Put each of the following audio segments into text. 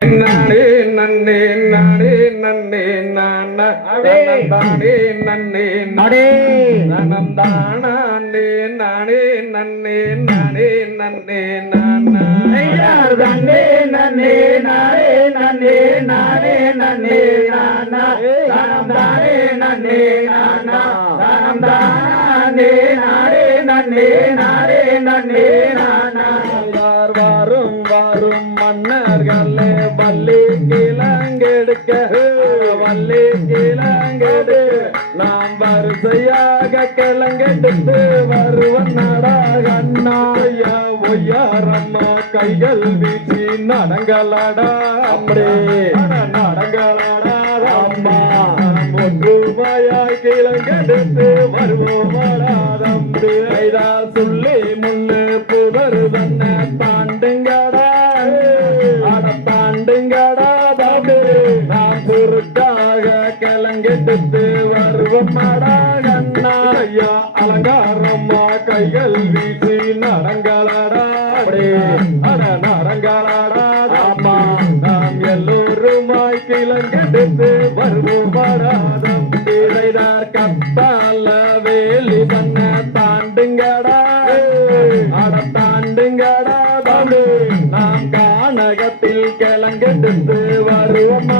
நானே நன்னே நானே நன்னே நான நன்னே அடே. நனம் தானே நானே நன்னே நானே நன்னே நானா ஐயார் தன்னே நன்னே நானே நன்னே நானே நன்னே நானா தானம் தானே நன்னே நானா தானம் தானே நானே நன்னே நானே நன்னே நானா வாரும் வாரும் மன்னர்களே வள்ளி கிழங்கெடுக்க. வள்ளி கிழங்கெடு நாம் வரிசையாக கிழங்கெடுத்து வருவன் நாடாக அண்ணாயா ஒய்யாரம்மா கைகள் வீசி நடங்களாடா. அப்படியே நடங்களாடா அம்மா. ஒற்றுமையாய் கிழங்கெடுத்து ஐதா சொல்லி முள்ளு புதரு கிழங்கெடுத்து வருவோமாடா கண்ணா அலங்காரம்மா கைகள் வீசி நடங்களாடா. அப்படியே அட நடங்களாடா. அம்மா நாம் எல்லோருமாய் கிழங்கெடுத்து வருவோம் வராதம் திரைதார் கத்தால வேலி பண்ண தாண்டுங்கடா. அட தாண்டுங்கடா தாண்டு நாம் கானகத்தில் கிழங்கெடுத்து வருவோம்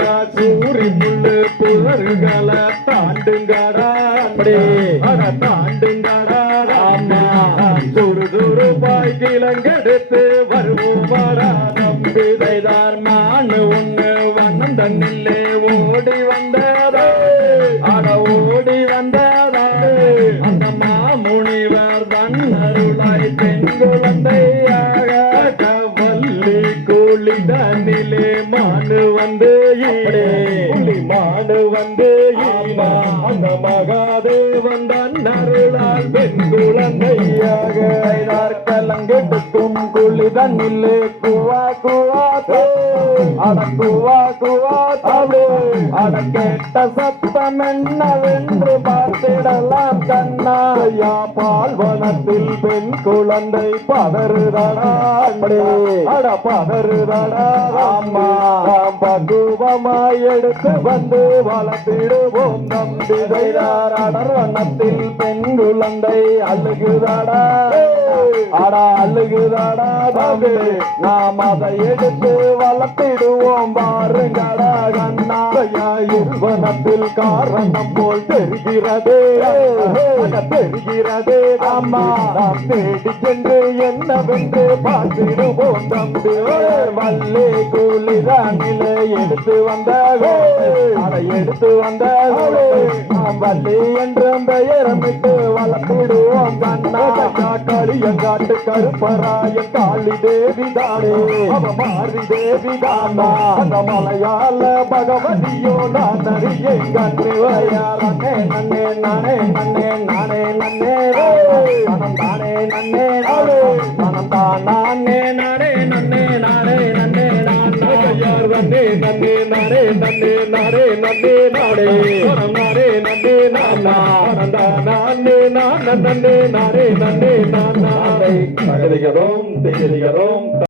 கண்ணாயா சூரி முள்ளு புலர்களை தாண்டுங்கடா அட தாண்டுங்கடா ஆமா சுறு சுறு பாய் கிழங்கெடுத்து வருவோம் வாடா நம்பிதைதார் மானு ஒண்ணு வண்ணம் தன்னில்லே ஓடி வந்ததா. அட ஓடி வந்ததா. அந்த மாமுனிவர் தன்னருளாய் பெண் குழந்தையாக கவல்லி கூலி தன்னிலே மானு வந்து புலி மானு வந்து ஈனா அந்த மகாதேவன் தன்னருளால் பெண் குழந்தையாக கலங்கெடுக்கும் குழி தன்னிலே குவா குவா தே. அட குவா குவா தவே அட கேட்ட சத்தம் என்னவென்று பார்த்திடலாம் கண்ணாயா பால்வனத்தில் பெண் குழந்தை பதறுதடா. அட பதறுதடா. அம்மா நாம் பக்குவமாய் எடுத்து வந்து வளர்த்திடுவோம். நம்பி செய்தார் அடர் வண்ணத்தில் பெண் குழந்தை அழுகுதடா. அட அழுகுதாடா தம்பி நாம் அதை எடுத்து வளர்த்திடுவோம். பாருங்கடா கண்ணாயா இருவனத்தில் காரணம் போல் தெரிகிறதே. தெரிகிறதே. அம்மா நாம் தேடி சென்று என்னவென்று பார்த்திடுவோம் தம்பி. வல்லே கூலிதானிலே எடுத்து வந்த அதை எடுத்து வந்த நாம் வள்ளி என்றும் பெயரமிட்டு வளர்த்திடுவோம் கண்ணா. களியங்காட்டு கருப்பராய காளி தேவி தானே. அவ மாறி தேவி தானா? அந்த மலையாள பகவதியோ நான் அறிய கண்ணு வயாரே நன்னே நானே நன்னே நானே நன்னே மனம் தானே நன்னே நானே. மனம் தான் நன்னே நன்னே நானே நன்னே நானே நன்னே நானே மனம் நானே நன்னே நானா மனம் தான் நானே நான் நன்னே நானே நன்னே நானா திகதிகரோம் திகதிகரோம்